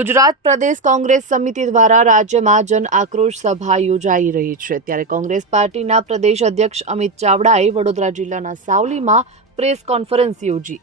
ગુજરાત પ્રદેશ કોંગ્રેસ સમિતિ દ્વારા રાજ્યમાં જન આક્રોશ સભા યોજાઈ રહી છે। ત્યારે કોંગ્રેસ પાર્ટીના પ્રદેશ અધ્યક્ષ અમિત ચાવડાએ વડોદરા જિલ્લાના સાવલીમાં પ્રેસ કોન્ફરન્સ યોજી।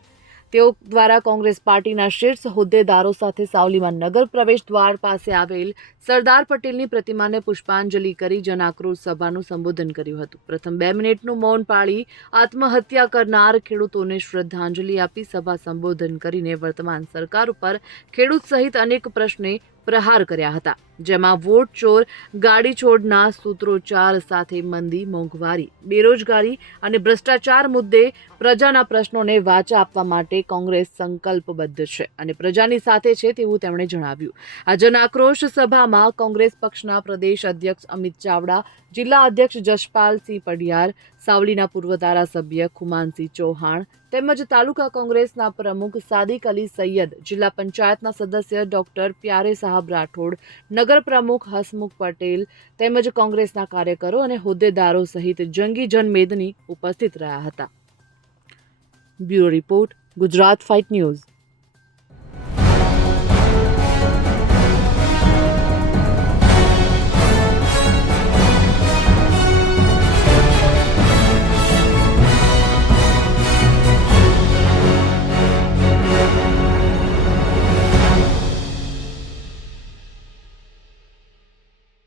તેઓ દ્વારા કોંગ્રેસ પાર્ટીના શીર્ષ હોદ્દેદારો સાથે સાવલીમાં નગર પ્રવેશ દ્વાર પાસે આવેલ સરદાર પટેલની પ્રતિમાને પુષ્પાંજલિ કરી જન આક્રોશ સભાનું સંબોધન કર્યું હતું। પ્રથમ 2 મિનિટનું મૌન પાળી આત્મહત્યા કરનાર ખેડૂતોને શ્રદ્ધાંજલિ આપી સભા સંબોધન કરીને વર્તમાન સરકાર ઉપર ખેડૂત સહિત અનેક પ્રશ્ને પ્રહાર કર્યા હતા, જેમાં વોટ ચોર, ગાડી છોડના સૂત્રોચ્ચાર સાથે મંદી, મોંઘવારી, બેરોજગારી અને ભ્રષ્ટાચાર મુદ્દે પ્રજાના પ્રશ્નોને વાચા આપવા માટે કોંગ્રેસ સંકલ્પબદ્ધ છે અને પ્રજાની સાથે છે તેવું તેમણે જણાવ્યું। આ જન આક્રોશ સભામાં કોંગ્રેસ પક્ષના પ્રદેશ અધ્યક્ષ અમિત ચાવડા, જિલ્લા અધ્યક્ષ જશપાલસિંહ પઢિયાર, સાવલીના પૂર્વ ધારાસભ્ય ખુમાનસિંહ ચૌહાણ તેમજ તાલુકા કોંગ્રેસના પ્રમુખ સાદિક અલી સૈયદ, જિલ્લા પંચાયતના સદસ્ય ડોક્ટર પ્યારે સાહબ રાઠોડ, નગર પ્રમુખ હસમુખ પટેલ તેમજ કોંગ્રેસના કાર્યકરો અને હોદ્દેદારો સહિત જંગી જનમેદની ઉપસ્થિત રહ્યા હતા। Bureau report, Gujarat fight news.